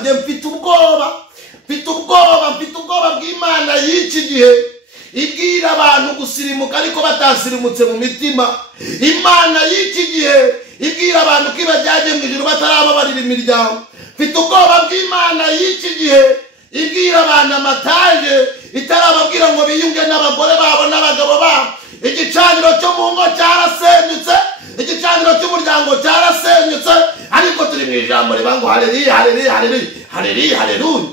njye mfite ubwoba bw'Imana y'iki gihe ibwira abantu gusirimuka ariko batasirimutse mu mitima. Imana y'iki gihe ibwira abantu ko ibajyanye mu ijuru batarababarira imiryango. Mfite ubwoba bw'Imana y'iki gihe ibwira abantu amataje itarababwira ngo biyunge n'abagore babo n'abagabo babo. Igicaniro cyo mu ngo cyarasenyutse, igicaniro cy'umuryango cyarasenyutse, ariko turi mu ijambo riba ngo haleluya haleluya haleluya haleluya.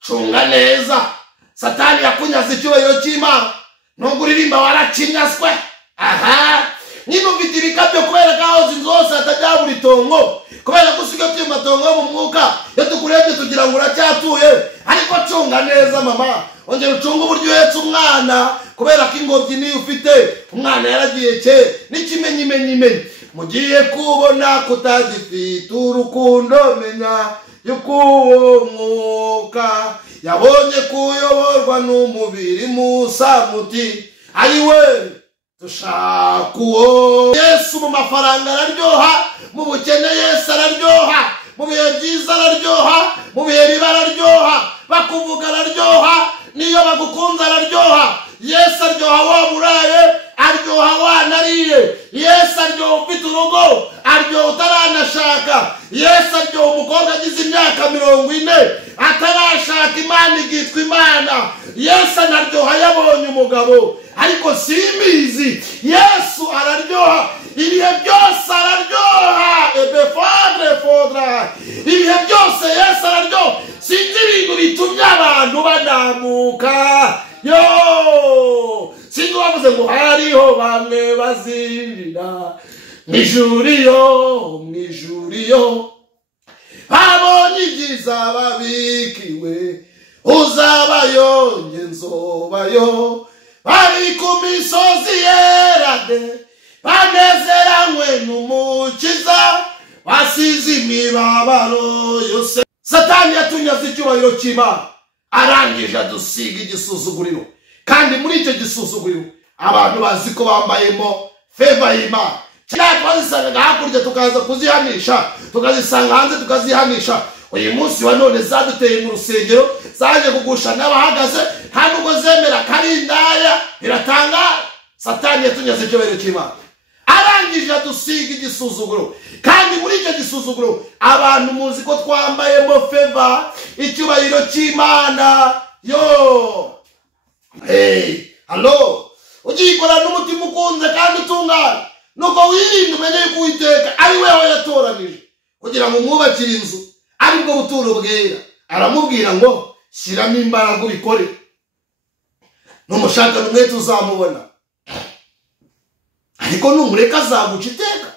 Cunga neza, Satani yakunyaze icyubahiro cy'Imana, nubwo uririmba warakinyaswe. Nyine ufite ibikabyo kubera ko aho zinzu hose hatajya buri tongo, kubera ko usigaye utuye matongo mu mwuka, iyo tukurebye tugira ngo uracyatuye. Ariko cunga neza mama, ongera ucunga uburyo uhetse umwana, kubera ko ingobyi niyo ufite, umwana yaragiye cye n'ikimenyimenyimenyi. Mugiye kubona kutagifite urukundo, menya yuko uwo mwuka yabonye kuyoborwa n'umubiri musa muti ayiwe dushaka uwo. Yesu mu mafaranga araryoha, mu bukene Yesu araryoha, mu bihe byiza araryoha, mu bihe bibi araryoha, bakuvuga araryoha, niyo bagukunze araryoha. Yesu aryoha waburaye, aryoha wanariye. Yesu aryoha ufite urugo, aryoha utaranashaka. Yesu aryoha umukobwa agize imyaka 40 atarashaka, Imana igitwa Imana. Yesu anaryoha yabonye umugabo, ariko simbizi. Yesu araryoha ibihe byose, araryoha fodra ibihe byose. Yesu araryoha. Sinzi ibintu bitumye abantu banamuka. Yo sinzi wavuze ngo hariho bamwe bazinjira mwijuriyo babonye ibyiza babikiwe, uzabayo nge nzobayo, bari ku misozi yerade banezeranywe n'umukiza, basize imibabaro yose. Satani yatunyaze icyubahiro cy'Imana, arangije adusiga igisuzuguriro. Kandi muri icyo gisuzuguriro abantu bazi ko bambayemo feva y'Imana. Twazisanga hakurya tukaza kuzihanisha, tukazisanga hanze tukazihanisha. Uyu munsi wa none zaduteye mu rusengero, zaje kugusha n'abahagaze, nta nubwo zemera karindaya. Biratanga. Satani yatunyaze icyubahiro cy'Imana, arangije adusiga igisuzuguro. Kandi muri icyo gisuzuguro abantu muzi ko twambayemo feva, icyubahiro cy'Imana. Yo hallo, ugikora n'umutima ukunze kandi utungana, nuko wirinde umenye yuko Uwiteka ari wewe yatoranije kugira ngo umwubakire inzu, aribwo buturo bwera. Aramubwira ngo shyiramo imbaraga ubikore, numushaka n'umwete uzamubona, ariko numureka azaguca iteka.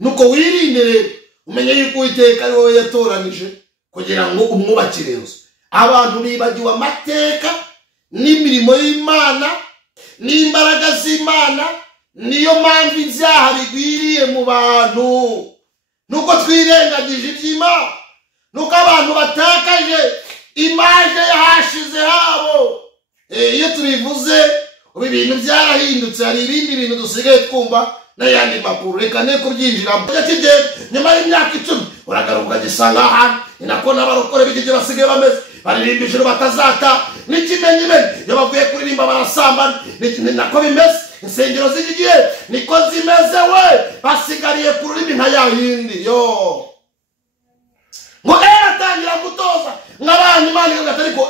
Nuko wirinde rero umenye yuko Uwiteka ari wewe yatoranije kugira ngo umwubakire inzu. Abantu bibagiwe amateka n'imirimo y'Imana n'imbaraga z'Imana, niyo mpamvu ibyaha bigwiriye mu bantu. Nuko twirengagije iby'Imana, nuko abantu batakaje imaje yahashize habo. Iyo tubivuze ubu ibintu byarahindutse, hari ibindi bintu dusigaye twumva n'ayandi makuru. Reka ne kubyinjiramo. Nyuma y'imyaka 10 uragaruka gisanga ahantu inako n'abarokore b'iki basigaye bameze, baririmba ijuru batazata n'ikimenyimenyi. Iyo bavuye kuririmba barasambana, nako bimeze. Insengero z'iki gihe niko zimeze we, basigariye ku rurimi nka yahindi. Yo ngo atangira gutoza nk'abantu Imana igatari ko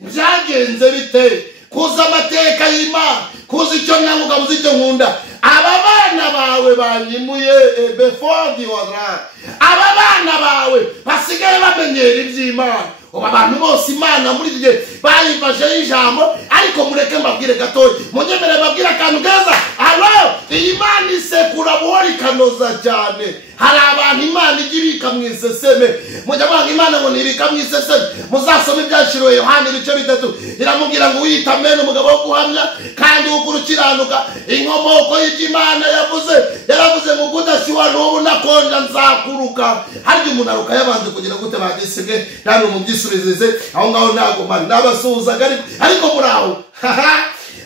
byagenze bite kuza amateka y'Imana, kuza icyo nyanguga muzi icyo nkunda. Aba bana bawe banyimuye before wadra, aba bana bawe basigaye bamenyera iby'Imana. Ubu abantu bose Imana muri gihe bayifashe ijambo, ariko mureke mbabwire gatoya, munyemere babwire akantu keza. Alo, iyi Imana isekura buhori kanoza cyane. Hari abantu Imana igibika mu iseseme, mujya banga Imana ngo nibika mu iseseme. Muzasome ibyashiriwe Yohana ibice 3, iramubwira ngo wita mene umugabo wo guhamya kandi ukurukiranuka. Inkomoko y'Imana yaravuze ngo kudashiwa n'ubu nakonja nzakuruka. Harya umuntu aruka yabanze kugira gute bagisibwe nani umubyisurizize aho ngaho ntago mari nabasuhuzaga, ariko muraho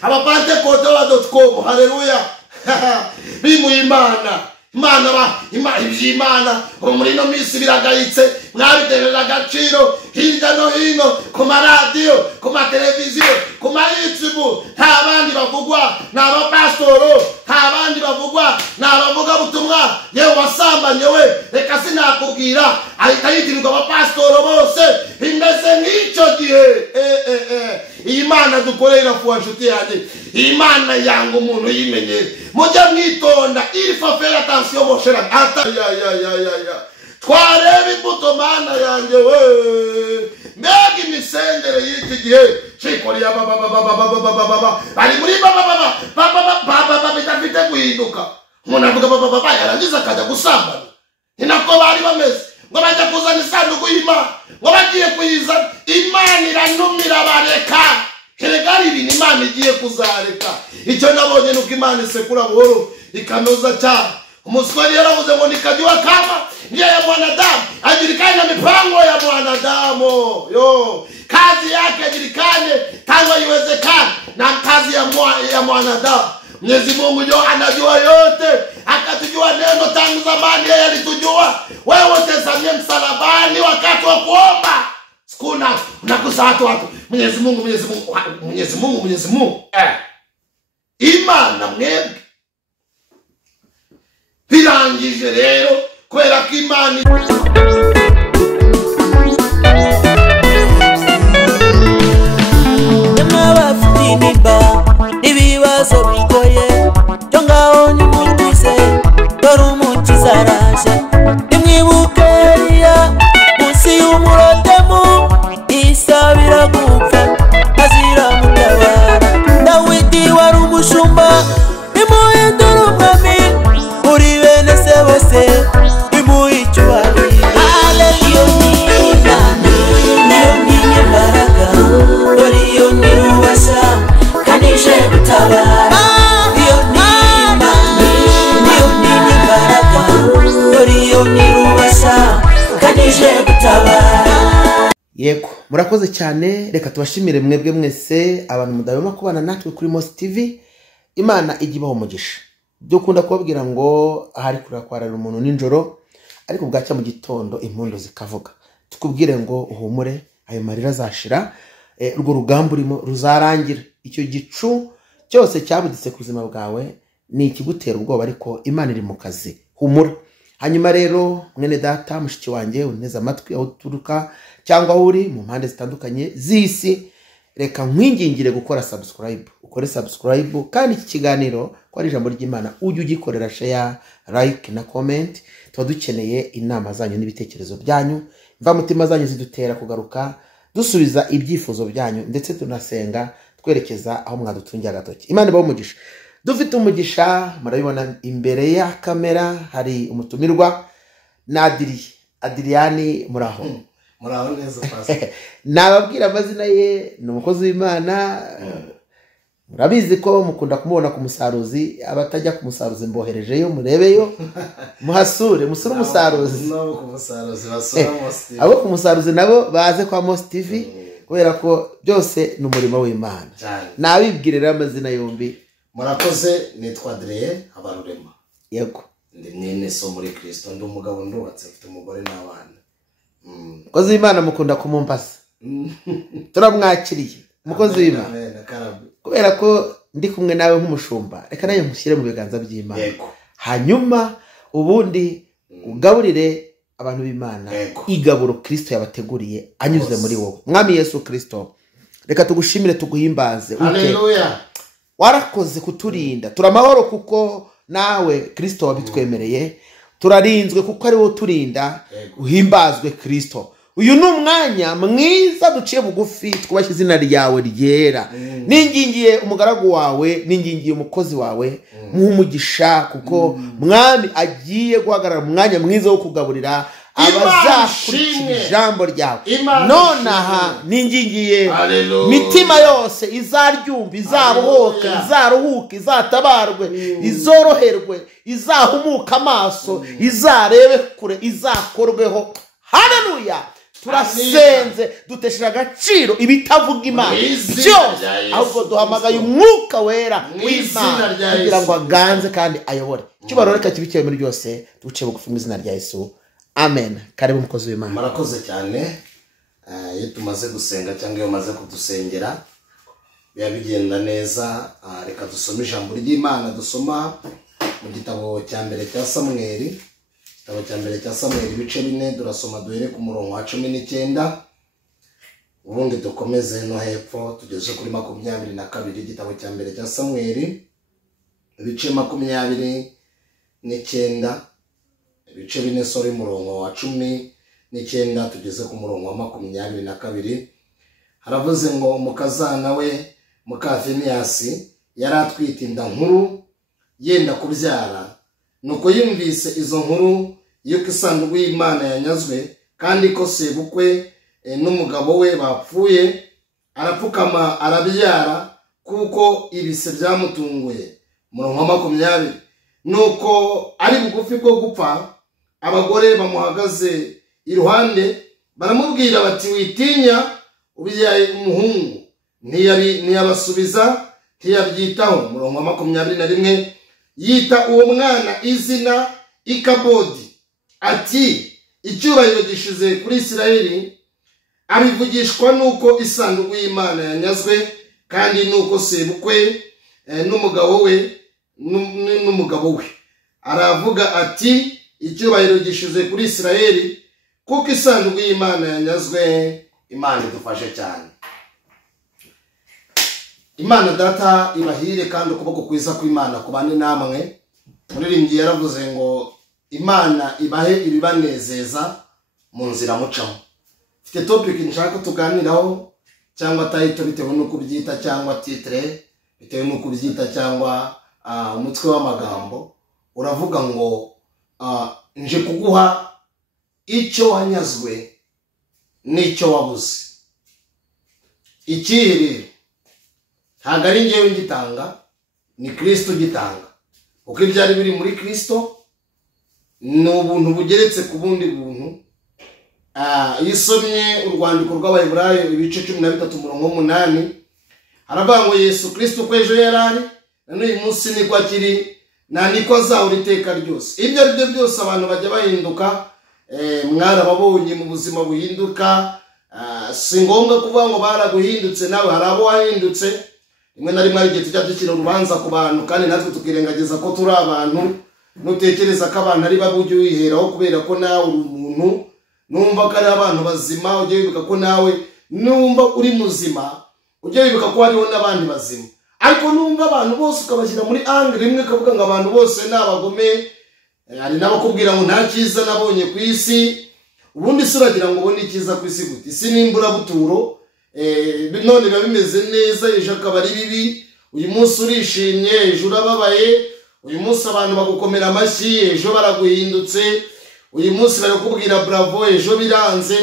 abapantekote.com haleluya bimuye Imana iby'Imana muri no minsi biragayitse mwabitejeje agaciro hirya no hino ku maradiyo ku mateleviziyo ku YouTube nta bandi bavugwa n'abapasitoro nta bandi bavugwa n'abavuga butumwa yewe wasambanye we reka sinakubwira ahita yitirirwa abapasitoro bose bimeze nk'icyo gihe Imana dukorera fuwa nshuti yanjye Imana yanga umuntu yimenyere mujye mwitonda il faut faire attention mon cher twareba imbuto mana yanjye we mbega imisengere y'iki gihe shikoriya bari muri bidafite guhinduka umuntu avuga yarangiza akajya gusambana ni nako bari bameze ngo bajya kuzana isanduku y'Imana ngo bagiye kuyizana Imana iranumira bareka heregari ibintu Imana igiye kuzareka icyo nabonye nuko Imana isekura buhoro ikanoza cyane umuswari yaravuze ngo nikajua kama njia ya mwanadamu ajulikane na mipango ya mwanadamu kazi yake ajulikane tangu iwezekane na kazi ya mwanadamu Mwenyezi Mungu ndio anajua yote akatujua neno tangu zamani yeye alitujua wewe tazamie msalabani wakati wa kuomba sikuna unakusa watu Mwenyezi Mungu Imana mwebwe birangije rero kubera ko Imana n'abafitinimba ibibazo bigoye cyo ngaho nimutize dore umukiza araje nimwibuke Eliya munsi y'umurotemu isabira gupfa azira mutabara Dawidi wari umushumba bimuhindura umwami uri bene se bose bimuha icyubahiro Haleluya niyo n'imbaraga dore iyo nirubasha kandi ije gutabara iyo n'imbaraga dore iyo nirubasha kandi ije gutabara. Yego murakoze cyane reka tubashimire mwebwe mwese abantu mudahwema kubana natwe kuri Mos TV Imana igibaho umugisha dukunda kubabwira ngo ahari kurakwarira umuntu ninjoro ariko bwacya mu gitondo impundu zikavuga tukubwire ngo uhumure ayo marira azashira urwo rugamba urimo ruzarangira icyo gicu cyose cyabuditse ku buzima bwawe ni ikigutera ubwoba ariko Imana iri mu kazi humura. Hanyuma rero mwene data mushiki wanjye uneza amatwi aho turuka cyangwa uri mu mpande zitandukanye z'isi reka nkwingingire gukora subscribe ukore subscribe kandi iki kiganiro ko ari ijambo ry'Imana ujye ugikorera share like na comment tuba dukeneye inama zanyu n'ibitekerezo byanyu mva mutima zanyu zidutera kugaruka dusubiza ibyifuzo byanyu ndetse tunasenga twerekeza aho mwadutungiye agatoki. Imana ibaho umugisha dufite umugisha murabibona imbere ya kamera hari umutumirwa na Adriani muraho neza pasi nababwira amazina ye ni umukozi w'Imana murabizi ko mukunda kumubona ku musaruzi abatajya ku musaruzi mboherejeyo murebeyo musure umusaruzi abo ku musaruzi nabo baze kwa Mos TV kubera ko byose ni umurimo w'Imana nabibwirira amazina yombi. Murakoze nitwa Adrien Habarurema. Yego ndi mwene so muri Kristo ndi umugabo ndubatse mfite umugore n'abana. Mukozi w'Imana mukunda kumumpasa turamwakiriye mukozi w'Imana kubera ko ndi kumwe nawe nk'umushumba reka nayo mushyire mu biganza by'Imana hanyuma ubundi ugaburire abantu b'Imana igaburo Kristo yabateguriye anyuze muri wowe mwami Yesu Kristo reka tugushimire tuguhimbaze. Haleluya warakoze kuturinda turamahoro kuko nawe Kristo wabitwemereye turarinzwe kuko ari wowe turinda uhimbazwe Kristo. Uyu ni umwanya mwiza duciye bugufi twubashye izina ryawe ryera ningingiye umugaragu wawe ningingiye umukozi wawe muhumugisha kuko mwami agiye guhagarara umwanya mwiza wo kugaburira abazakurikira ijambo ryawe nonaha ningingiye mitima yose izaryumva izaruhuke izatabarwe izoroherwe izahumuka amaso izarebe kure izakorweho. Haleluya turasenze dutesheje agaciro ibitavuga Imana byose, ahubwo duhamagaye umwuka wera w'Imana kugira ngo aganze kandi ayobore. Icyubahiro reka kibe cyawe muri byose, duce bugufi mu izina rya Yesu, amen. Karibu umukozi w'Imana. Murakoze cyane. Iyo tumaze gusenga cyangwa iyo maze kudusengera biba bigenda neza. Reka dusome ijambo ry'Imana. Dusoma mu gitabo cya mbere cya Samweli, igitabo cya mbere cya Samweli ibice 4. Durasoma duhere ku murongo wa 19, ubundi dukomeze no hepfo tugeze kuri 22. Igitabo cya mbere cya Samweli ibice 29, ibice 4 sori murongo wa 19 tugeze ku murongo wa 22. Haravuze ngo umukazana we Mukafiniyasi yari atwite inda nkuru yenda kubyara, nuko yumvise izo nkuru yuko isanduku y'Imana yanyazwe kandi ko sebukwe n'umugabo we bapfuye, arapfukama arabyara kuko ibise byamutunguye. Murongo wa 20, nuko ari bugufi bwo gupfa, abagore bamuhagaze iruhande baramubwira bati witinya, ubyaye umuhungu. Ntiyabasubiza, ntiyabyitaho. Murongo wa 21, yita uwo mwana izina Ikabodi, ati icyubahiro gishize kuri Isirayeli. Abivugishwa nuko isanduku y'Imana yanyazwe kandi nuko sebukwe n'umugabo we aravuga ati icyubahiro gishize kuri Isirayeli kuko isanduku y'Imana yanyazwe. Imana idufashe cyane. Imana data ibahire kandi ukuboko kwiza kw'Imana kubane namwe. Muririmbyi yaravuze ngo Imana ibahe ibibanezeza mu nzira mucamo. Mfite topic nshaka tuganiraho, cyangwa title bitewe nuko byita, cyangwa titre bitewe nuko byita, cyangwa umutwe w'amagambo. Uravuga ngo nje kuguha icyo wanyazwe n'icyo wabuze. Ikiri ntabwo ari ngewe ngitanga, ni Kristo gitanga. Uko ibyari biri muri Kristo ni ubuntu bugeretse ku bundi buntu. Isomye urwandiko rw'Abaheburayo ibice 13 murongo 8, haravuga ngo Yesu Kristo ko ejo yarari n'uyu munsi niko akiri na niko azahora iteka ryose. Ibyo ari byo byose abantu bajya bahinduka, mwarababonye mu buzima buhinduka. Si ngombwa kuvuga ngo baraguhindutse, nawe hari abo wahindutse. Rimwe na rimwe igihe tujya dukira urubanza ku bantu kandi natwe tukirengagiza ko turi abantu. Nutekereza ko abantu ari babujye wiheraho kubera ko nawe uri umuntu. Numva ko ari abantu bazima, ujye wibuka ko nawe numva uri muzima, ujye wibuka ko hariho n'abandi bazima. Ariko numva abantu bose ukabashyira muri angle rimwe, kavuga ngo abantu bose ni abagome. Hari n'abakubwira ngo nta cyiza nabonye ku isi. Ubundi se uragira ngo ubone icyiza ku isi gute? Isi ni imburabuturo. None biba bimeze neza, ejo akaba ari bibi. Uyu munsi urishimye, ejo urababaye. Uyu munsi abantu bagukomera amashyi, ejo baraguhindutse. Uyu munsi barakubwira bravo, ejo biranze.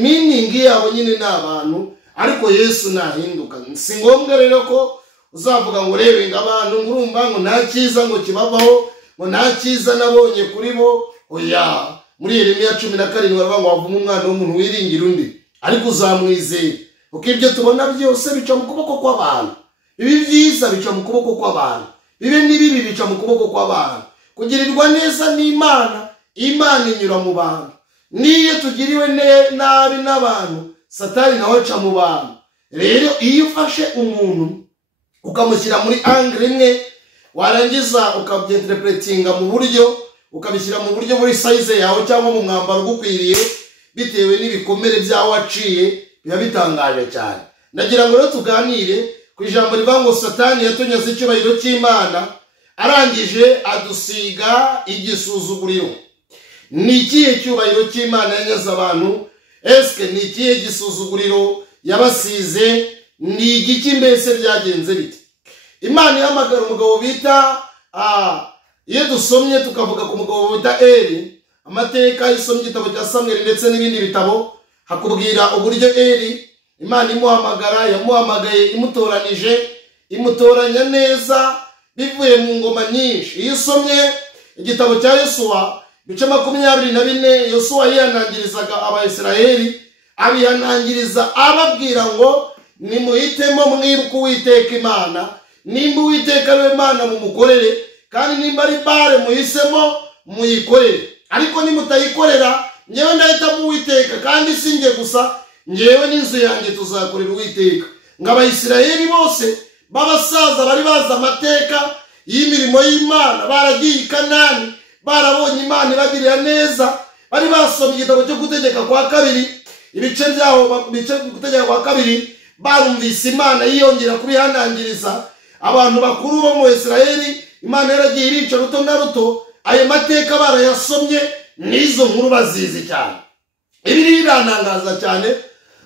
Meaning yabo nyine ni abantu, ariko Yesu nahinduka. Si ngombwa rero ko uzavuga ngo rebe ngo abantu ngurumva ngo nta cyiza ngo kibabaho, ngo nta cyiza nabonye kuri bo. Oya, muri Yeremiya 12 baravuga ngo wavuma umwana w'umuntu wiringira undi, ariko uzamwizera. Kuko ibyo tubona byose bica mu kuboko kw'abantu. Ibi byiza bica mu kuboko kw'abantu, bibe n'ibibi bica mu kuboko kw'abantu. Kugirirwa neza n'Imana, Imana inyura mu bantu. Niyo tugiriwe nabi n'abantu, Satani nawe aca mu bantu. Rero iyo ufashe umuntu ukamushyira muri angle imwe, warangiza ukabyenterpretinga mu buryo, ukabishyira mu buryo muri size yawe cyangwa mu mwambaro ugukwiriye bitewe n'ibikomere byawe waciye, biba bitangaje cyane. Ndagira ngo rero tuganire ku ijambo rivuga ngo Satani yatonyaze icyubahiro cy'Imana, arangije adusiga igisuzuguriro. Ni ikihe cyubahiro cy'Imana yanyaze abantu? Eske ni ikihe gisuzuguriro yabasize? Ni igiki mbese byagenze bite? Imana ihamagara umugabo bita iyo dusomye tukavuga ku mugabo bita Eli, amateka y'isomye igitabo cya Samweli ndetse n'ibindi bitabo, hakubwira uburyo Eli Imana imuhamagara, yamuhamagaye imutoranije, imutoranya neza bivuye mu ngoma nyinshi. Iyo usomye igitabo cya Yosuwa, ibice 24 Yosuwa yihanangirizaga abayisiraheli, abihanangiriza ababwira ngo nimuhitemo mwibuke Uwiteka Imana, nimba Uwiteka ariwe Mana mumukorere, kandi nimba ari Bale muhisemo muyikorere, ariko nimutayikorera ngewe ndahitamo Uwiteka, kandi si nge gusa, ngewe n'inzu yanjye tuzakorera Uwiteka. Ng'abayisiraheli bose b'abasaza bari bazi amateka y'imirimo y'Imana, baragiye i Kanani, barabonye Imana ibagirira neza, bari basomye igitabo cyo Gutegeka kwa kabiri, ibice byaho Gutegeka kwa kabiri, barumvise Imana yiyongera kubihanangiriza abantu bakuru bo mu Isiraheli. Imana yaragiye irica ruto na ruto, ayo mateka barayasomye, n'izo nkuru bazizi cyane. Ibiri biranangaza cyane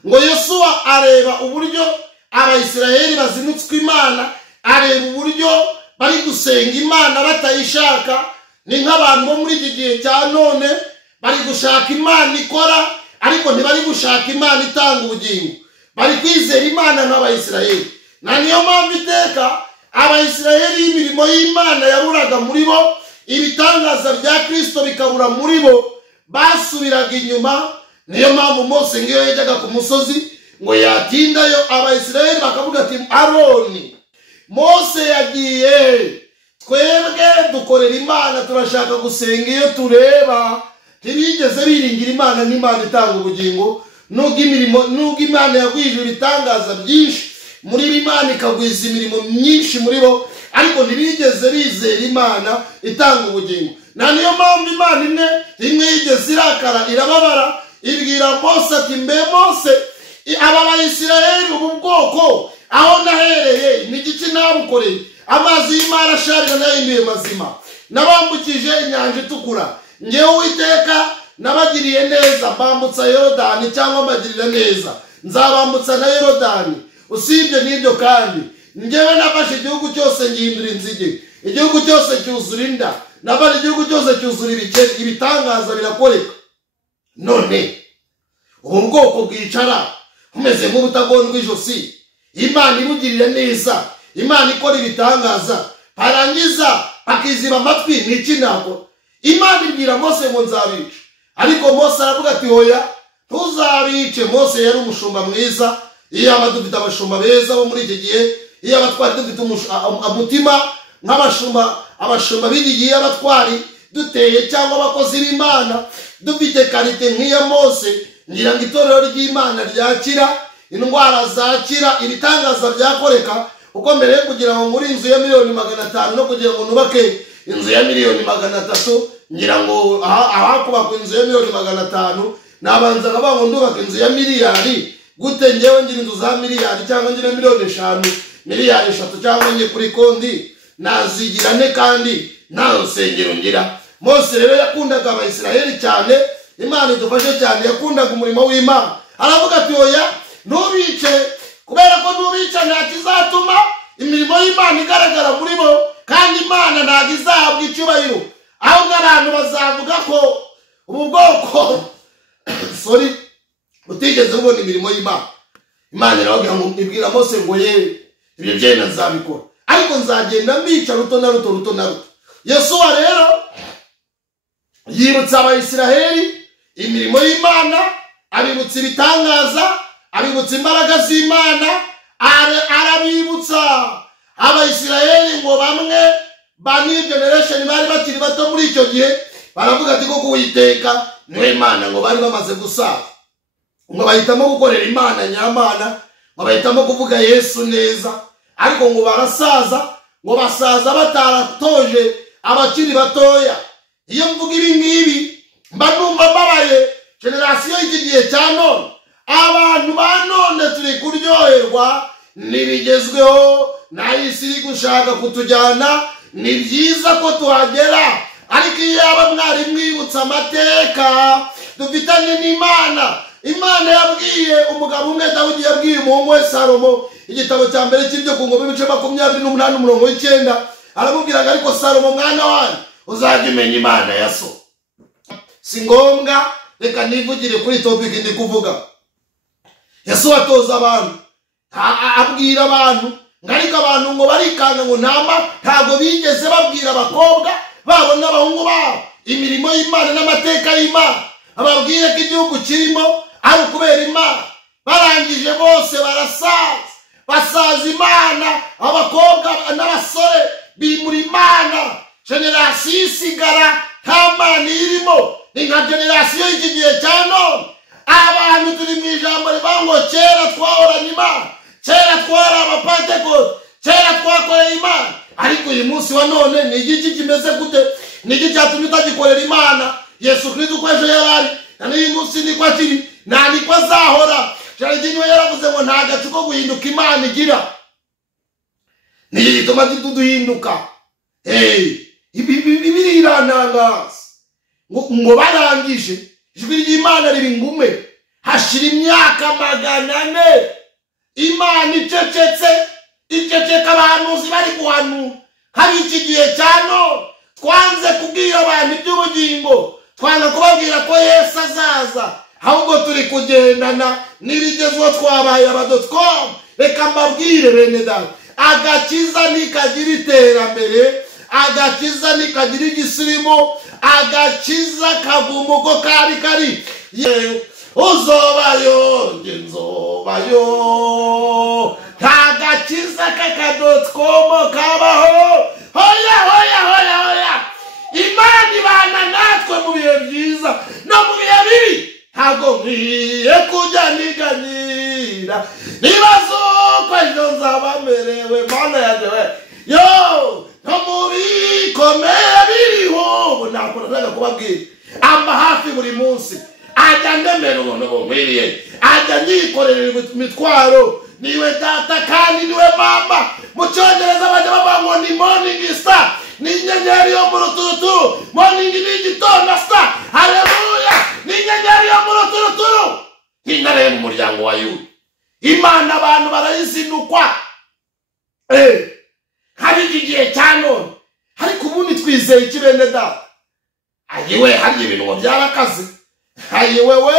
ngo Yosuwa areba uburyo abayisiraheli bazinutswe Imana, areba uburyo bari gusenga Imana batayishaka. Ni nk'abantu bo muri iki gihe cya none bari gushaka Imana ikora, ariko ntibari gushaka Imana itanga ubugingo, bari kwizera Imana nk'abayisiraheli. Na niyo mpamvu iteka abayisiraheli imirimo y'Imana yaburaga muri bo, ibitangaza bya Kristo bikabura muri bo, basubiraga inyuma. Niyo mpamvu Mose ngiyo yajyaga ku musozi ngo yatindayo, abayisiraheli bakavuga ati Aroni, Mose yagiye, twebwe dukorera Imana, turashaka gusenga iyo tureba. Ntibigeze biringira Imana nk'Imana itanga ubugingo, nubwo Imana yagwije ibitangaza byinshi muri bo, Imana ikagwiza imirimo myinshi muri bo, ariko ntibigeze bizera Imana itanga ubugingo. Na niyo mpamvu Imana imwe yigeze irakara, irababara, ibwira Mose ati mbe Mose, aba bayisiraheli ubu bwoko aho nahereye ni igiki nabukoreye? Amazi y'Imana asharira nahinduye mazima, nabambukije inyanja itukura, ngewe Uwiteka nabagiriye neza, mbambutsa Yorodani cyangwa mbagirira neza, nzabambutsa na Yorodani. Usibye n'ibyo kandi ngewe nafashe igihugu cyose ngihindura inzige, igihugu cyose cyuzura inda, nafashe igihugu cyose cyuzura ibikeri, ibitangaza birakoreka. None ubu bwoko bwicara umeze nk'ubutagondwa ijosi, Imana ibugirira neza, Imana ikora ibitangaza, parangiza akiziba amatwi, n'iki nako? Imana ibwira Mose ngo nzabica, ariko Mose aravuga ati hoya ntuzabice. Mose yari umushumba mwiza. Iyo aba dufite abashumba beza bo muri iki gihe, iyo abatwari dufite umutima nk'abashumba b'iki gihe, abatwari duteye cyangwa abakozi b'Imana dufite karite nk'iya Mose, ngira ngo itorero ry'Imana ryakira, indwara zakira, ibitangaza byakoreka. Uko mbere yo kugira ngo muri inzu ya miliyoni 500 no kugira ngo nubake inzu ya miliyoni 300, ngira ngo ahakubakwa inzu ya miliyoni 500 nabanza ngo ndubaka inzu ya miliyari. Gute ngewe ngira inzu za miliyari cyangwa ngira miliyoni 5, miliyari 3 cyangwa nge kuri kondi nazigirane kandi nta rusengero ngira? Mose rero yakundaga abayisiraheli cyane, Imana idufashe cyane, yakundaga umurimo w'Imana. Aravuga ati oya ntubice, kubera ko nubica nta kizatuma imirimo y'Imana igaragara muri bo, kandi Imana ntabwo izahabwa icyubahiro, ahubwo abantu bazavuga ko ubu bwoko utigeze ubona imirimo y'Imana. Imana iravuga ngo ibwira Mose ngo yewe ibyo byenda nzabikora, ariko nzagenda mbica ruto na ruto. Yosuwa rero yibutsa abayisiraheli imirimo y'Imana, abibutsa ibitangaza, abibutsa imbaraga z'Imana, arabibutsa abayisiraheli ngo bamwe ba new generation bari bakiri bato muri icyo gihe, baravuga ati koko Uwiteka niwe Imana, ngo bari bamaze gusaza, ngo bahitamo gukorera Imana nyamana, ngo bahitamo kuvuga Yesu neza, ariko ngo barasaza, ngo basaza bataratoje abakiri batoya. Iyo mvuga ibi ngibi mba numva mbabaye generasiyo y'iki gihe cya none. Abantu ba none turi kuryoherwa n'ibigezweho, n'isi iri gushaka kutujyana, ni byiza ko tuhagera, ariko iyo yaba mwari mwibutsa amateka dufitanye n'Imana. Imana yabwiye umugabo umwe, Dawidi yabwiye umuhungu we Salomo, igitabo cya mbere cy'ibyo ku ngoma ibice 28:9, aramubwiraga ariko Salomo mwana wanjye uzajya umenya Imana ya so. Si ngombwa, reka nivugire kuri topic ndi kuvuga. Yesu atoza abantu, abwira abantu, ngarika abantu ngo barikanga ngo ntabwo bigeze babwira abakobwa babo n'abahungu babo imirimo y'Imana n'amateka y'Imana, ababwire ko igihugu kirimo ari ukubera Imana. Barangije bose basaza Imana, abakobwa n'abasore bimura Imana. Generasiyo isigara nta Mana irimo, ni nka generasiyo y'iki gihe cya none. Abantu turi mu ijambo rivuga ngo kera twahoranye Imana, kera twari abapantekote, kera twakoreye Imana. Ariko uyu munsi wa none ni igiki kimeze gute? Ni iki cyatumye utagikorera Imana? Yesu Kristo uko ejo yarari na n'uyu munsi niko akiri, nta niko azahora. Jean we yaravuze ngo nta gacu ko guhinduka Imana igira. Ni iki gituma duhinduka? Ibi biranangaza ngo barangije ijwi ry'Imana riba ingume, hashira imyaka 400 Imana iceceka abahanuzi bari guhanura. Hari iki gihe cya none twanze kubwira abantu iby'ubugingo, twanga kubabwira ko Yesu azaza, ahubwo turi kugendana n'ibigezweho twabaye aba.com. Reka mbabwire bene data, agakiza nikagira iterambere, agakiza nikagira igisirimu, agakiza kaguma uko kari. Uzobayo nzobayo, nta gakiza k'aka.com kabaho. Hoya Imana ibana natwe mu bihe byiza no mu bihe bibi. Ntabwo nkwiye kujya niganyira nibazo ko ejo nzaba merewe. Mana yawe yo no mu bikomeye biriho, ntabwo nashaka kubabwira. Amba hafi buri munsi ajya ndemera ubuntu bumwiriye, ajya nyikorera imitwaro. Niwe data kandi niwe mama. Mu Cyongereza bajya bavuga ngo ni morning star, ni inyenyeri yo mu ruturuturu. Morning ni igitondo, star, haleluya, ni inyenyeri yo mu ruturuturu. Intare mu muryango wa Yuda. Imana abantu barayizinukwa. Hari iki gihe cya none, ariko ubundi twizeye iki bene data? Ayiwe hari ibintu ngo byarakaze. Ayiwewe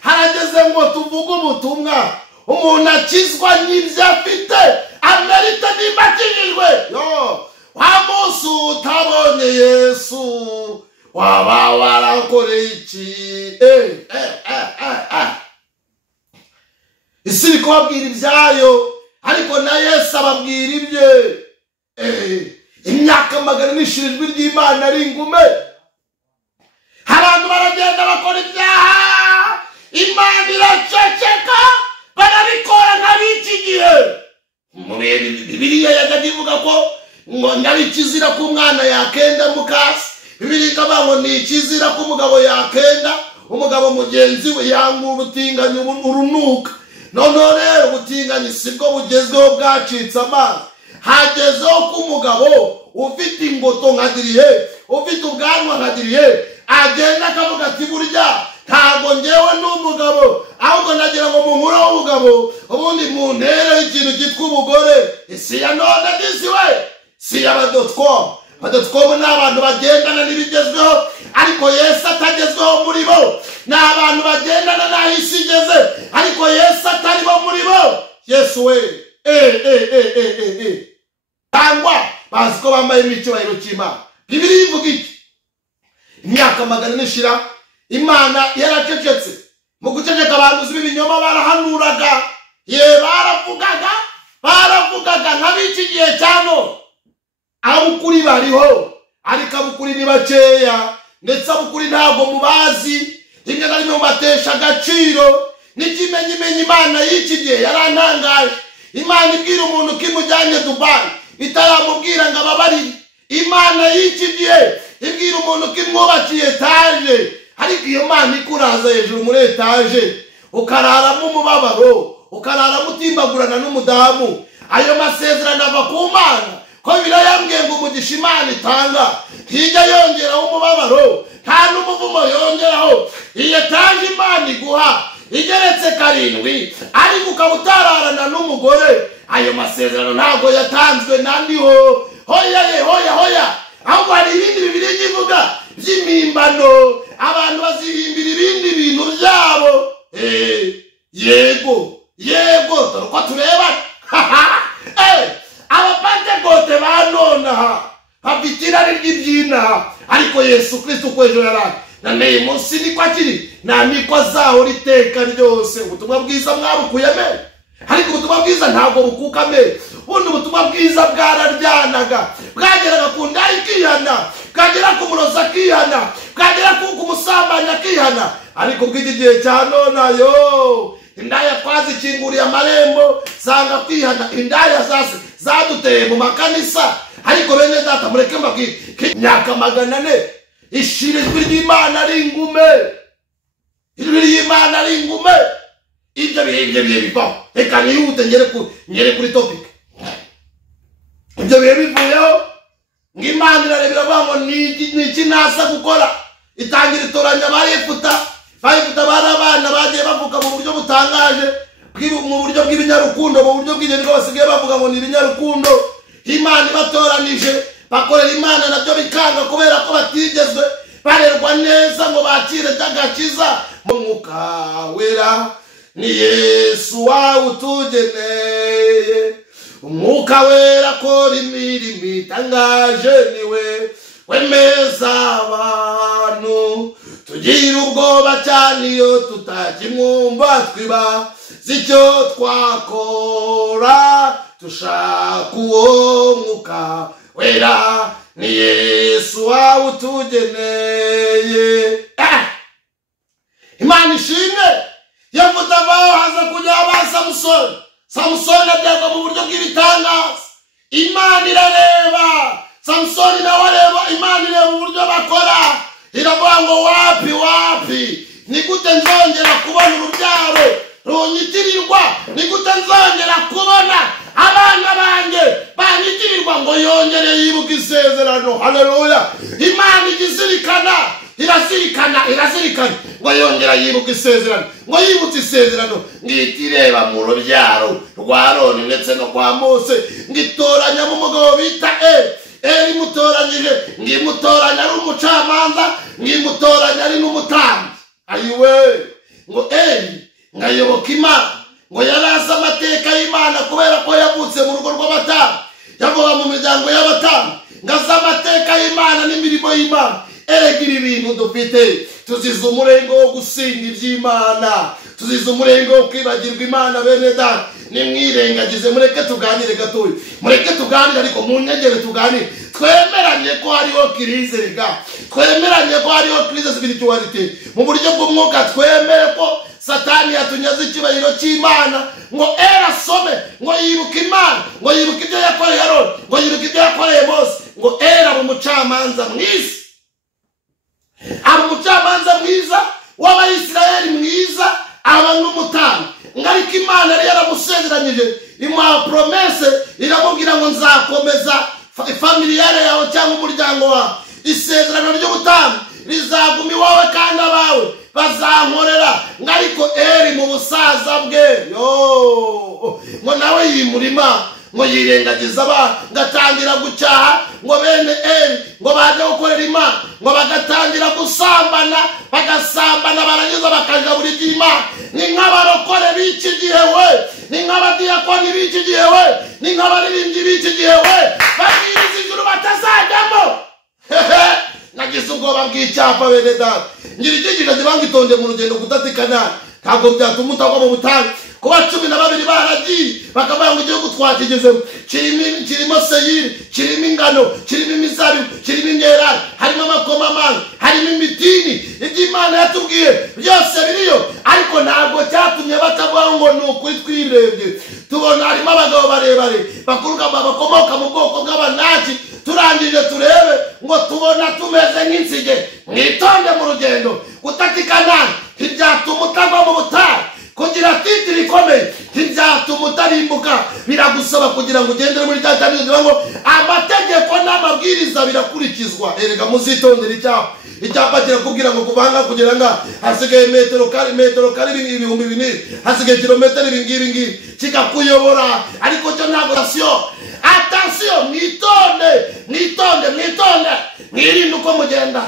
harageze ngo tuvuge ubutumwa, umuntu akizwa n'ibyo afite, amerita nimba akijijwe. Wa munsi utabonye Yesu waba warakoreye iki? Isi iri kubabwira ibyayo, ariko na Yesu ababwira ibye. Imyaka 400 ijwi ry'Imana ari ingume. Abantu baragenda bakora ibyaha, Imana iraceceka, barabikora nk'ab'iki gihe. Mu Bibiliya yajyaga ivuga ko ngo ndari ikizira ko umwana yakenda mukasi. Bibiliya ikavuga ngo ni ikizira ko umugabo yakenda umugabo mugenzi we, yanga ubutinganyi urunuka. None rero ubutinganyi sibwo bugezweho, bwacitse amazi. Hagezeho ko umugabo ufite ingoto nkadiriye, ufite ubwanwa nkadiriye, agenda akavuga ati burya ntabwo ngewe n'umugabo, ahubwo nagira ngo mu nkuru w'umugabo ubundi mu ntere ikintu cyitwa ubugore. Isi ya none ndiziwe, si aba.com. Aba.com ni abantu bagendana n'ibigezweho, ariko Yesu atagezweho muri bo. Ni abantu bagendana n'aho isi igeze, ariko Yesu atari bo muri bo. Yesu we cyangwa bazi ko bambaye icyubahiro cy'Imana. Bibiliya ivuga iki? Imyaka 400 ishira, Imana yaracecetse. Mu guceceka abantu b'ibinyoma barahanuraga, baravugaga nk'ab'iki gihe cya none. Abukuri bariho, ariko abukuri ni bakeya, ndetse abukuri ntabwo mubazi. Rimwe na rimwe mubatesha agaciro. N'ikimenyimenyi Imana y'iki gihe yarantangaje. Imana ibwira umuntu ko imujyanye Dubai, itaramubwira ngo ababarire. Imana y'iki gihe ibwira umuntu ko imwubakiye etaje, ariko iyo Mana ikuraza hejuru muri etaje, ukararamo umubabaro, ukararamo utimbagurana n'umudamu. Ayo masezerano ava ku Mana, ko birayambwiye ngo umugisha Imana itanga hijya yongeraho umubabaro, nta n'umuvumo yongeraho. Iyi etaje Imana iguha igeretse 7, ariko ukaba utararana n'umugore, ayo masezerano ntabwo yatanzwe nandiho. Hoya ahubwo hari ibindi Bibiliya ivuga by'imimbano, abantu bazihimbira ibindi bintu byabo. Yego ko tureba abapantekote ba nonaha bafite irari ry'ibyinaha, ariko Yesu Kristo nuko ejo yarari na neye munsi niko akiri na niko azahora iteka ryose. Ubutumwa bwiza mwabukuyeme, ariko ubutumwa bwiza ntabwo bukukame. Ubundi ubutumwa bwiza bwararyanaga, bwageraga ku ndaya ikihana, bwagera ku murozi akihana, bwagera ku musambanyi akihana. Ariko bw'iki gihe cya none yo indaya twazikinguriye amarembo zanga kwihana. Indaya zase zaduteye mu makanisa. Ariko bene data mureke mbabwire imyaka 400 ishire ijwi ry'Imana ari ingume, ijwi ry'Imana ari ingume. Ibyo bihe bivaho. Reka nihute ngere kuri topic. Ibyo bihe bivuyeho ngo Imana irarebera ngo niki nasa gukora. Itangira itoranya Yefuta barabana bagiye bavuga mu buryo butangaje, mu buryo bw'ibinyarukundo, mu buryo bw'inyengo basigaye bavuga ngo ni ibinyarukundo. Imana ibatoranije bakorera Imana nabyo bikanga kubera ko batigezwe barerwa neza ngo bakire by'agakiza. Umwuka wera ni Yesu wawutugeneye, umwuka wera akora imirimo itangaje, niwe wemeza abantu. Tugira ubwoba cyane iyo tutakimwumva, twiba zicyo twakora, tushaka uwo mwuka wera ni Yesu wawutugeneye. Imana ishimwe. Yefuta avaho haza kujya aba Samusoni abyagwa mu buryo bw'ibitangaza. Imana irareba, Samusoni nawe areba, Imana ireba uburyo bakora. Iravuga ngo wapi ni gute nzongera kubona urubyaro runyitirirwa, ni gute nzongera kubona abana banjye banyitirirwa. Ngo yongere yibuka isezerano. Haleluya. Imana igizirikana, irazirikana ngo yongera yibuka isezerano, ngo yibutse isezerano. Ngitireba mu rubyaro rwa Aroni ndetse no kwa Mose, ngitoranya mu mugabo bita Eli mutoranyije, ngimutoranya ari umucamanza, ngimutoranya ari n'umutambyi. Ayiwe, ngo Eli ngayoboka Imana, ngo yarazi amateka y'Imana kubera ko yavutse mu rugo rw'abatambyi, yavuga mu miryango y'abatambyi, ngaza amateka y'Imana n'imirimo y'Imana. Eregira ibintu dufite, tuzize umurengo wo gusinga iby'Imana, tuzize umurengo wo kwibagirwa Imana. Bene data nimwirengagize, mureke tuganire gatoya, mureke tuganire ariko mu nyegere tuganire. Twemeranye ko hariho krize rega, twemeranye ko hariho krize spirituality mu buryo bw'umwuka. Twemere ko Satani yatunyaze ikibayiro cy'Imana, ngo asome, ngo yibuka Imana, ngo yibuka ibyo yakoreye Aroni, ngo yibuka ibyo yakoreye Mose. Ngo mu mucamanza mwiza, aba umucamanza mwiza w'Abayisiraheli mwiza, aba n'umutambyi. Ngariko Imana yari yaramusezeranyije, imuha promesse, iramubwira ngo nzakomeza familiare yawe cyangwa umuryango wawe. Isezerano ry'ubutambyi rizaguma iwawe kandi abawe bazankorera. Ngariko Eli mu busaza bwe ngo nawe yimurima, ngo yirengagiza abantu, ngatangira gucyaha. Ngo bene Eli ngo baje gukorera Imana, ngo bagatangira gusambana, bagasambana barangiza bakajabura iby'Imana. Ni nk'abarokore b'iki gihe we, ni nk'abadiyakoni b'iki gihe we, ni nk'abaririmbyi b'iki gihe we, babwiriza ijuru batazajyamo. Nagize ubwoba bw'icyapa bene data. Ngira ikigisha kibanga itonde mu rugendo kudatikana, ntabwo byatuma utagwa mu butayu. Kuba 12 baragiye bakavuga ngo igihugu twakigezemo kirimo Seyiri, kirimo ingano, kirimo imizabibu, kirimo imyerari, harimo amakomamanga, harimo imitini. Iby'Imana yatubwiye byose biriyo, ariko ntabwo cyatumye batavuga ngo ni ukuri. Twirebye tubona harimo abagabo barebare bakomoka mu bwoko bw'Abanaki. Turangije turebe ngo tubona tumeze nk'insige. Mwitonde mu rugendo, gutatikana ntibyatuma utagwa mu butayu. Kugira titiri ikomeye ntibyatuma utarimbuka. Biragusaba kugira ngo ugendere muri cya cyane ngo amategeko n'amabwiriza birakurikizwa. Erega muzitondera icyapa kirakubwira ngo kuvanga kugira ngo hasigaye metero kari 2000, hasigaye kilometero ibingibi kikakuyobora. Ariko cyo ntabwo attention, mwitonde mwirinde uko mugenda.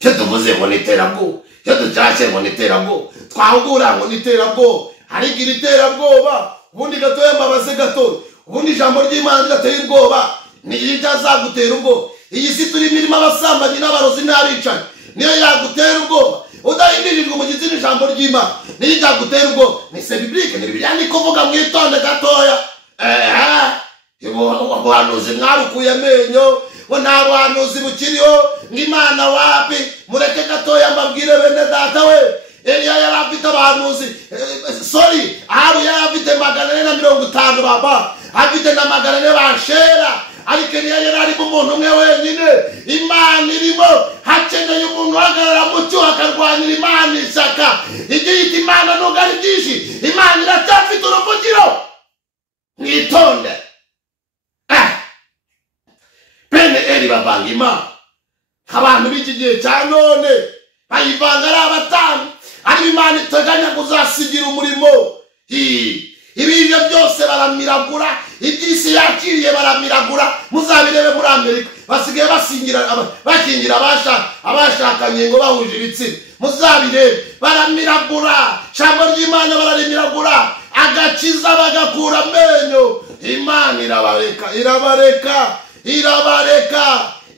Cyo tuvuze ngo niterabwoba, cyo ducyashye ngo niterabwoba, twahugura ngo niterabwoba. Harigira iterabwoba ubundi gatoya mbabaze gato, ubundi ijambo ry'Imana gateye ubwoba ni ijazagutera ubwoba. iyi si turimo irimo abasambanyi n'abarozi n'abicanyi niyo yagutera ubwoba udahindirijwe mu gitsina ijambo ry'Imana niyo yagutera ubwoba ni se biblike ni bibiliya ni kuvuga mwitonde gatoya ubuhanuzi mwabukuye amenyo ngo nta buhanuzi bukiriho ng'Imana wapi mureke gatoya mbabwire bene data we Eliya yari afite abahanuzi Ahabu yari afite 450 baba afite na 400 bashera ariko Eliya yari ari umuntu umwe wenyine Imana irimo hakeneye umuntu uhagarara mu cyo akarwanira Imana isaka igihita Imana nubwo ari byinshi Imana iracyafite uruvugiro mwitonde bene Eli babanga Imana abantu b'iki gihe cya none bayivanga ari abatanu ari Imana iteganya kuzasigira umurimo ibintu byose baramiragura iby'isi yakiriye baramiragura muzabirebe muri Amerika basigaye bakingira abashakanye ngo bahuje ibitsina muzabirebe baramiragura ijambo ry'Imana bararimiragura agakiza bagakura amenyo Imana irabareka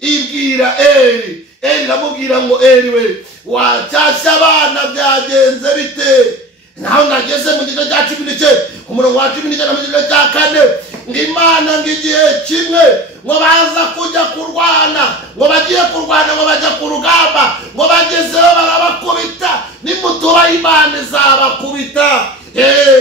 ibwira Eli iramubwira ngo Eli we wacyashya abana byagenze bite naho nageze mu gice cya 19 ku murongo wa 19 mu gice cya 4 ng'Imana ng'igihe kimwe ngo baza kujya kurwana ngo bagiye kurwana ngo bajya ku rugamba ngo bagezeho barabakubita nimutuba Imana izabakubita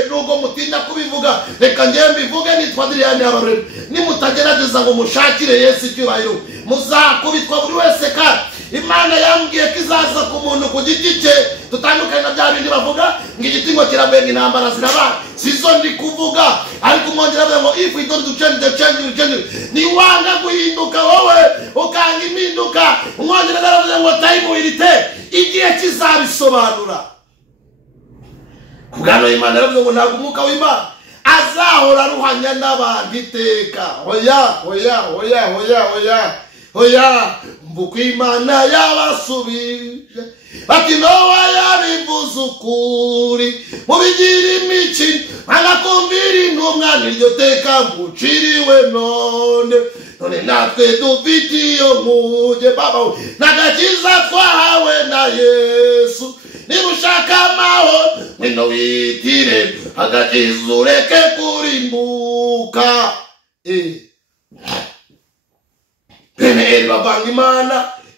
nuko mutinya kubivuga reka ngiye mbivuge nitwa Adriane Habarurema nimutagerageza ngo mushakire Yesu icyubahiro muzakubitwa buri wese kandi Imana yambwiye ko izaza ku muntu ku giti cye tutandukanye na bya bindi bavuga ngo igiti ngo kirabwenga intambara ziraba sizo ndi kuvuga ariko umwongera avuga ngo if we don't change the change ni wanga guhinduka wowe ukanga impinduka umwongera aravuga ngo time will tell igihe kizabisobanura kubwano Imana aravuga ngo ntabwo umwuka w'Imana azahora ruhanya n'abantu iteka hoya mvuko Imana yabasubije bati Nowa yabivuze ukuri mubigira imikino agakumvira intumwa n'iryo teka nguciriwe none natwe dufite iyo nkuje baba n'agakiza twahawe na Yesu niba ushaka amahoro ngwino witire agakiza ureke kurimbuka bene Eli babanga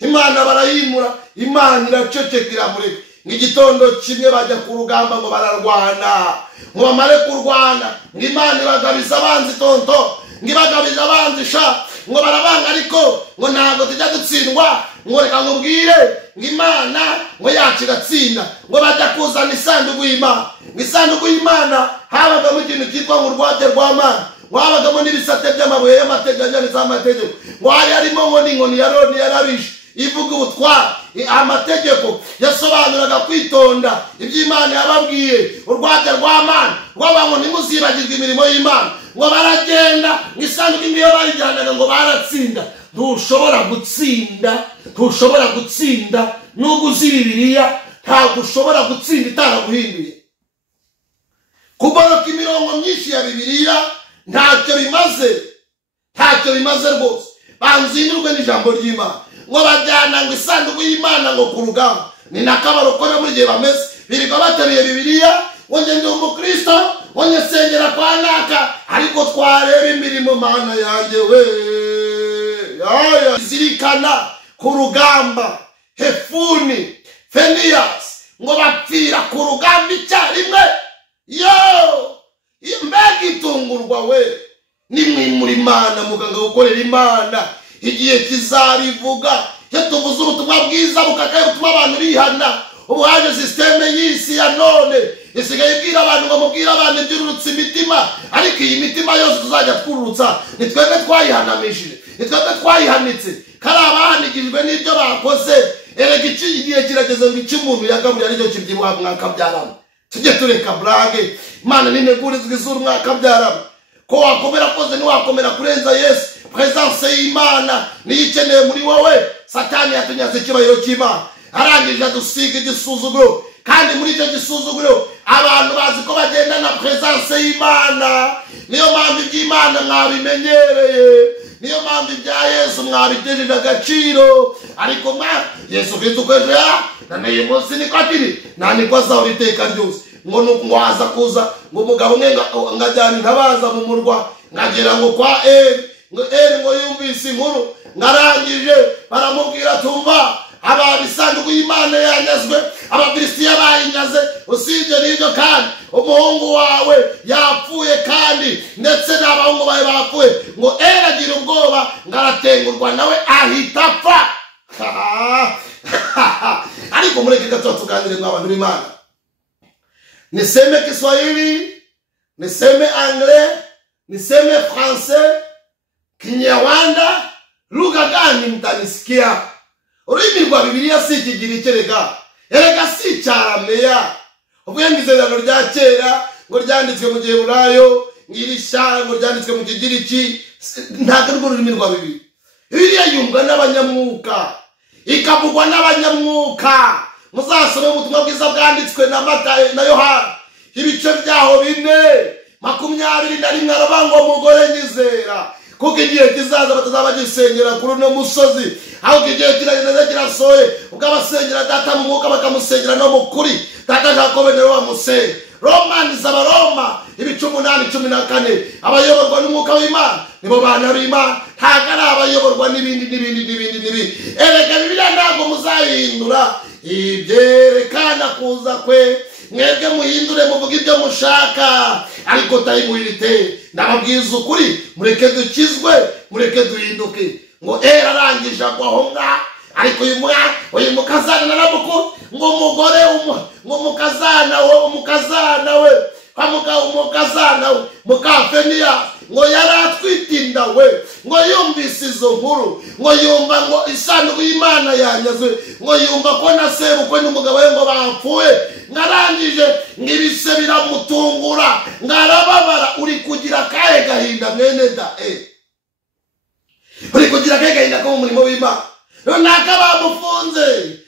Imana barayimura Imana iracecekera muri ng'igitondo kimwe bajya ku rugamba ngo bararwana ngo bamare kurwana ng'Imana ibagabiza abanzi tonto ngibagabiza abanzi sha ngo barabanga ariko ngo ntabwo tujya dutsindwa ngo reka nkubwire ng'Imana ngo yakiratsinda ngo bajya kuzana isanduku y'Imana ng'isanduku y'Imana habaga mu kintu cyitwa ngo urwate rw'Imana wabagamo n'ibisate by'amabuye y'amategeko z'amategeko ngo hari harimo ngo n'inkoni ya Aroni yarabishe ivuga ubutwara amategeko yasobanuraga kwitonda iby'Imana yababwiye urwate rw'Imana rw'abantu ntimuzibagirwe imirimo y'Imana ngo baragenda ng'isanduku imwe bayijyanaga ngo baratsinda ntushobora gutsinda nubwo uzi Bibiliya ntabwo ushobora gutsinda itaraguhinduye kuboroka imirongo myinshi ya Bibiliya ntacyo bimaze rwose banzindurwe n'ijambo ry'Imana ngo bajyana ngo isanduku y'Imana ngo ku rugamba ni nakabarokora muri gihe bameze birirwa bateruye Bibiliya ngo ndi umukristo ngo nsengera kwa naka ariko twareba imirimo Mana yanjye we zirikana ku rugamba Hefuni Feniyasi ngo bapfira ku rugamba icyarimwe mbega itungurwa we nimwimura Imana muganga gukorera Imana igihe kizabivuga iyo tuvuze ubutumwa bwiza bukakaye butuma abantu bihana ubu haje systeme y'isi ya none isigaye ibwira abantu ngo mubwire abantu ibyururutse imitima ariko iyi mitima yose tuzajya twururutsa ni twebwe twayihanamishije ni twebwe twayihanitse kari abahanigijwe n'ibyo bakoze erega igihe kirageze ngo icyo umuntu yagaburira aricyo kibyibuha mwakabyaramo tujye tureka burage Imana ninegurizwa izuru mwakabyaramo ko wakomera koze ntiwakomera kurenza Yesu presence y'Imana niyikeneye muri wowe Satani yatunyaze icyubahiro cy'Imana arangije adusiga igisuzuguro kandi muri icyo gisuzuguro abantu bazi ko bagenda na presence y'Imana niyo mpamvu iby'Imana mwabimenyereye niyo mpamvu ibya Yesu mwabitejeje agaciro ariko Yesu Kristo kwejo na naye munsi niko akiri na niko azahora iteka ryose ngo aza kuza ngo umugabo umwe ngajyana intabaza mu murwa ngagera ngo kwa ngo yumvise inkuru ngarangije baramubwira tumva ababisanduku y'Imana yanyazwe abafilisitiya bayinyaze usibye n'ibyo kandi umuhungu wawe yapfuye kandi ndetse n'abahungu bawe bapfuye ngo agira ubwoba ngaratengurwa nawe ahita apfa ariko mureke gato tuganire n'abantu b'Imana niseme Kiswahili niseme Anglais niseme Français Kinyarwanda lugha gani mtanisikia ururimi rwa Bibiliya si ikigiriki erega si cyarameya ubwengizerano rya kera ngo ryanditswe mu Giheburayo ngirisha ngo ryanditswe mu Kigiriki ntabwo urwo rurimi rwa Bibiliya. Bibiliya yumvwa n'abanyamwuka ikavugwa n'abanyamwuka. Muzasome ubutumwa bwiza bwanditswe na Matayo na Yohana ibice byaho 4:21 aravuga umugore nyizera kuko igihe kizaza batazaba gisengera kuri uno musozi aho igihe kiragenda kirasoye ubwabasengera data mu mwuka bakamusengera no mukuri data Jacob ne bamusengera. Romans Abaroma 8:14 abayoborwa n'umwuka w'Imana nibo bana b'Imana ntago abayoborwa n'ibindi erega Bibiliya ntabwo muzahindura ibyerekana kuza kwe mwebwe muhindure muvuga ibyo mushaka ariko tayimuhirite ndababwiza ukuri mureke dukizwe mureke duhinduke ngo arangije agwaho ariko uyu mukazana naramuko ngo umugore ngo umukazana we umukazana we mukafeniya ngo yaratwitinda we ngo yumvise izo nkuru ngo yumva ngo isanduku y'Imana yanyazwe ngo yumva ko na sebukwe n'umugabo we ngo bapfuye ngarangije ngibise biramutungura ngarababara uri kugira kahe gahinda mwene da uri kugira kahe gahinda ko mu murimo w'Imana runaka bamufunze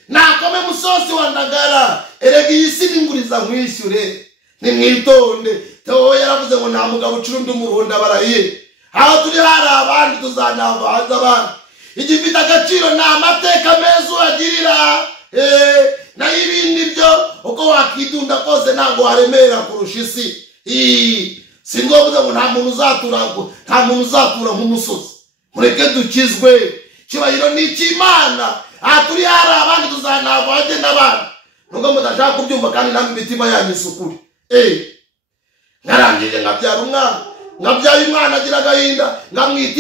nakome musosi wa Ndagara erega iyi si n'inguriza nkwishyure nimwitonde Theo yaravuze ngo nta mugabo ucurundi umuruhunda barahiye aho turi hari abandi tuzanavanza abandi igifite agaciro ni amateka meza uragirira na ibindi byo uko wakidunda kose ntabwo waremera kurusha isi si ngombwa ngo nta muntu uzatura nk'umusozi mureke dukizwe cyubahiro ni cy'Imana aha turi hari abandi tuzanavanze n'abandi nubwo mudashaka kubyumva kandi namwe imitima yanyu isukuri ngarangije ngabyara umwana agira agahinda ngamwita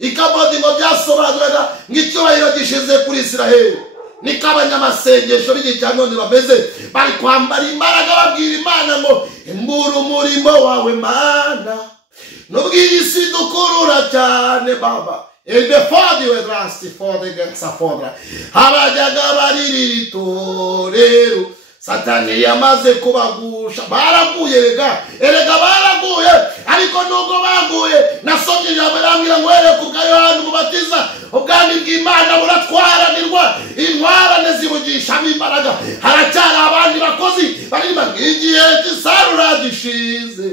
ikabodi ngo byasobanuraga ng'icyubahiro gishize kuri Isiraheli niko abanyamasengesho b'igihe cya none bameze bari kwambara imbaraga babwira Imana ngo imbura umurimo wawe Mana nubwo iyi si dukurura cyane Baba before you rest for the gangs afodra abajyaga baririra itorero Satani yamaze kubagusha baraguye erega baraguye ariko nubwo baguye nasomye ijambo rambwira ngo kubwa Yohana umubatiza ubwami bw'Imana buratwaranirwa intwarane zibugisha imbaraga haracyari abandi bakozi barimo igihe gisarura gishize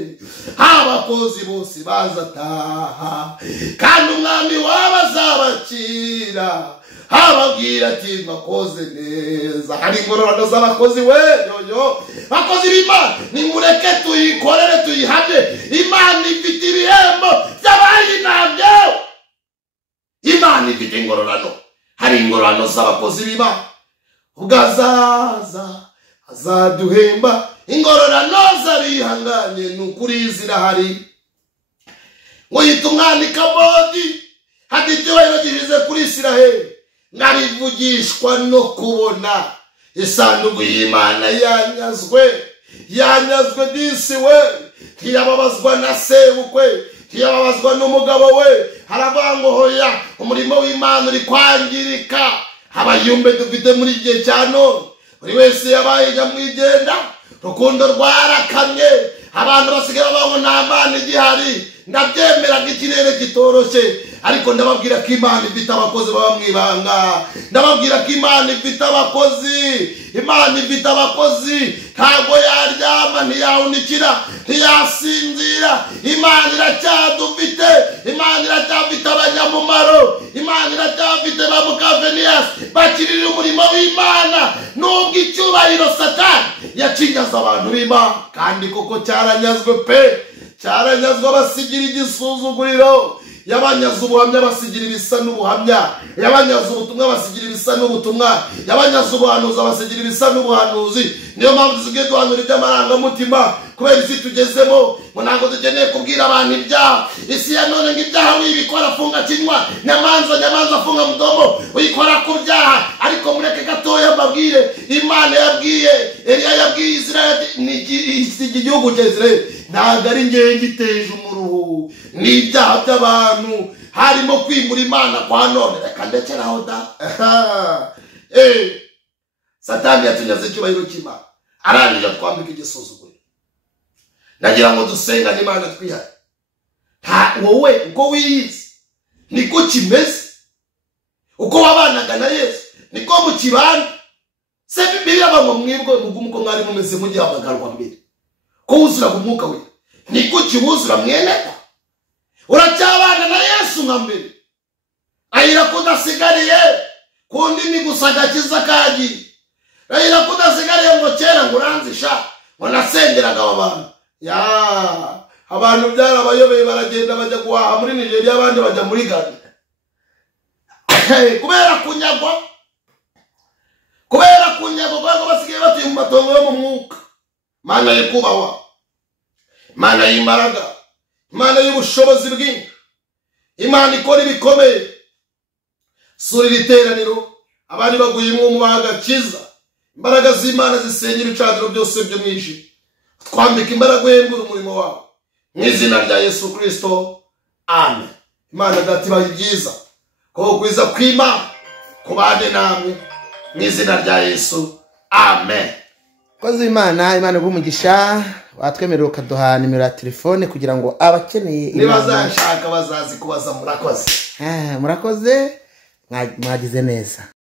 abakozi bose bazataha kandi umwami wabazabakira hababwira ati bakoze neza hari ingororano z'abakozi we bakozi b'Imana nimureke tuyikorere tuyihamye Imana ifite ibihembo by'abayinambye Imana ifite ingororano hari ingororano z'abakozi b'Imana ugazaza azaduhemba ingororano zarihanganye n'ukuri zirahari ngo yita umwana ikabodi hadi icyubahiro gishize kuri Isiraheli ngarivugishwa no kubona isanduku y'Imana yanyazwe disi we ntiyababazwa na sebukwe ntiyababazwa n'umugabo we haravuga ngo hoya umurimo w'Imana uri kwangirika abayumbe dufite muri igihe cya none buri wese yabaye nyamwigenda rukundo rwarakamye abantu basigaye babaho nta Mana igihari ndabyemera ikirere kitoroshye ariko ndababwira ko Imana ifite abakozi baba mwibanga ndababwira ko Imana ifite abakozi Imana ifite abakozi ntabwo yaryama ntiyawunikira ntiyasinzira. Imana iracyadufite, Imana iracyafite abanyamumaro, Imana iracyafite ba Mukaveniyasi bakirira umurimo w'Imana. Nubwo icyubahiro Satani yacinyaza abantu b'Imana, kandi koko cyaranyazwe pe, cyaranyazwe basigira igisuzuguriro, yabanyaza ubuhamya basigira ibisa n'ubuhamya, yabanyaza ubutumwa basigira ibisa n'ubutumwa, yabanyaza ubuhanuzi basigira ibisa n'ubuhanuzi. Niyo mpamvu dusigaye duhanura iby'amarangamutima, kubera isi tugezemo ngo ntabwo dukeneye kubwira abantu ibyaha. Isi ya none ngo ibyaha wibikora funga kinywa, nyamanza afunga mudomo, uyikora ku byaha. Ariko mureke gatoya mbabwire, Imana yabwiye Eliya, yabwiye Israeli, iki gihugu cya Israeli ntabwo ari ngewe ngiteje umuruho, ni ibyaha by'abantu harimo kwimura Imana kwa none. Reka ndekeraho da. Satani yatunyaze icyubahiro cy'Imana, arangije twambika igisuzuguriro. Nagira ngo dusengane Imana twihane. Wowe uko wiyizi niko kimeze, uko wabanaga na Yesu niko mukibana. Se Bibiliya bamwe mwibwe muko mwari mumeze mugiye amagarwa mbere ko wuzura umwuka we, niko kiwuzura mwene uracyabana na Yesu nka mbere. Ayira kudasigariye kundi migusaga kiza kagiye, ayira kudasigariye ngo kera nguranzisha ngo nasengeraga abantu. Abantu byarabayobeye baragenda bajya guhaha muri Nigeria, abandi bajya muri Ghana kubera kunyagwa kuko basigaye batuye mu matongo yo mu mwuka. Mana y'ikubahwa, Imana y'imbaraga, Imana y'ubushobozi bwinshi, Imana ikora ibikomeye. Sura iteraniro abandi baguyimwe mu bagakiza, imbaraga z'Imana zisenya ibicaniro byose byo mwijima. Twambika imbaraga yembura umurimo wawe mu izina rya Yesu Kristo, amen. Imana dati bayibyiza ko kwiza kw'Imana kubane namwe mu izina rya Yesu, amen. Kozi Imana bumugisha, watwemerera ukaduha nimero ya telefone kugira ngo abakeneye nibazashaka bazazi kubaza. Murakoze, murakoze, mwagize neza.